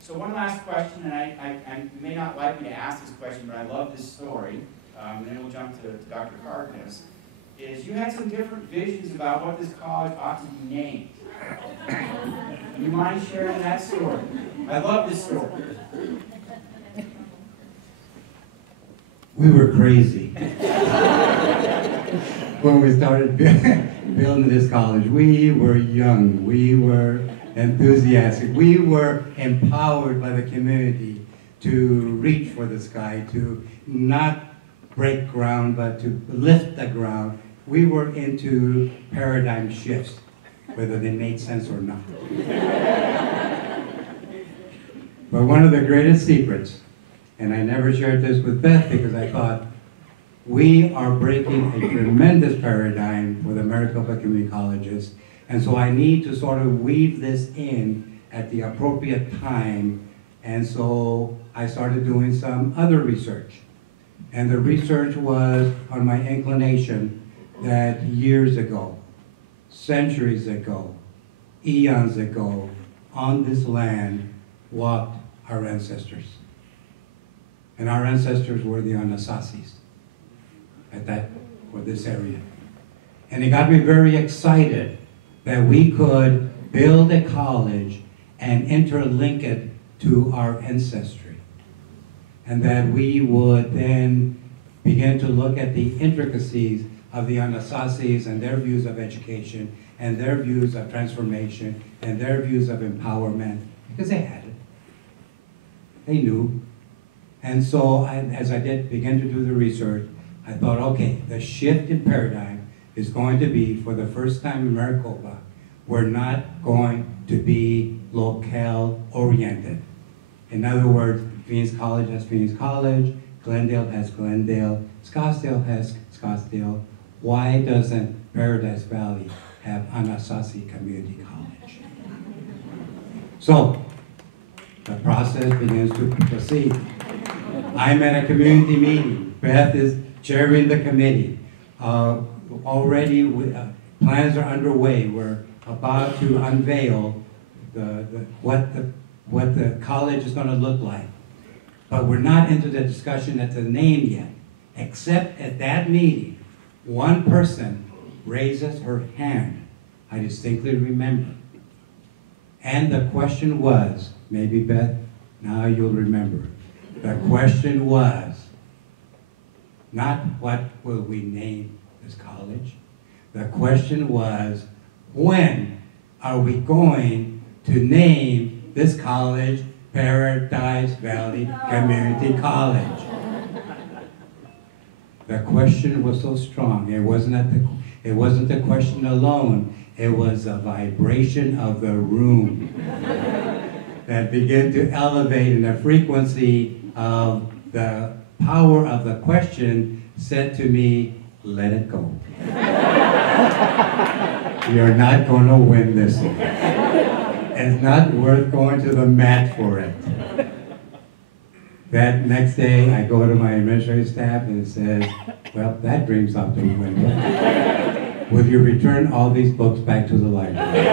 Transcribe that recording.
So one last question, and I may not like me to ask this question, but I love this story, and then we'll jump to Dr. Cardenas, is you had some different visions about what this college ought to be named. Do you mind sharing that story? I love this story. We were crazy when we started building this college. We were young, we were enthusiastic, we were empowered by the community to reach for the sky, to not break ground, but to lift the ground. We were into paradigm shifts, whether they made sense or not. But one of the greatest secrets, and I never shared this with Beth because I thought, we are breaking a tremendous paradigm for the Maricopa Community Colleges, and so I need to sort of weave this in at the appropriate time, and so I started doing some other research. And the research was on my inclination that years ago, centuries ago, eons ago, on this land walked our ancestors. And our ancestors were the Anasazis for this area. And it got me very excited that we could build a college and interlink it to our ancestry. And that we would then begin to look at the intricacies of the Anasazis and their views of education and their views of transformation and their views of empowerment, because they had it. They knew. And so as I began to do the research, I thought, okay, the shift in paradigm is going to be, for the first time in Maricopa, we're not going to be locale oriented. In other words, Phoenix College has Phoenix College, Glendale has Glendale, Scottsdale has Scottsdale. Why doesn't Paradise Valley have Anasazi Community College? So the process begins to proceed. I'm at a community meeting. Beth is chairing the committee. Already plans are underway. We're about to unveil what the college is going to look like. But we're not into the discussion at the name yet, except at that meeting, one person raises her hand. I distinctly remember. And the question was, maybe Beth, now you'll remember. The question was not what will we name this college. The question was, when are we going to name this college Paradise Valley Community College? The question was so strong. It wasn't the question alone. It was a vibration of the room that began to elevate, in the frequency of the power of the question said to me, let it go. You're not going to win this one. It's not worth going to the mat for it. That next day, I go to my administrative staff and it says, well, that dream's out the window. Will you return all these books back to the library?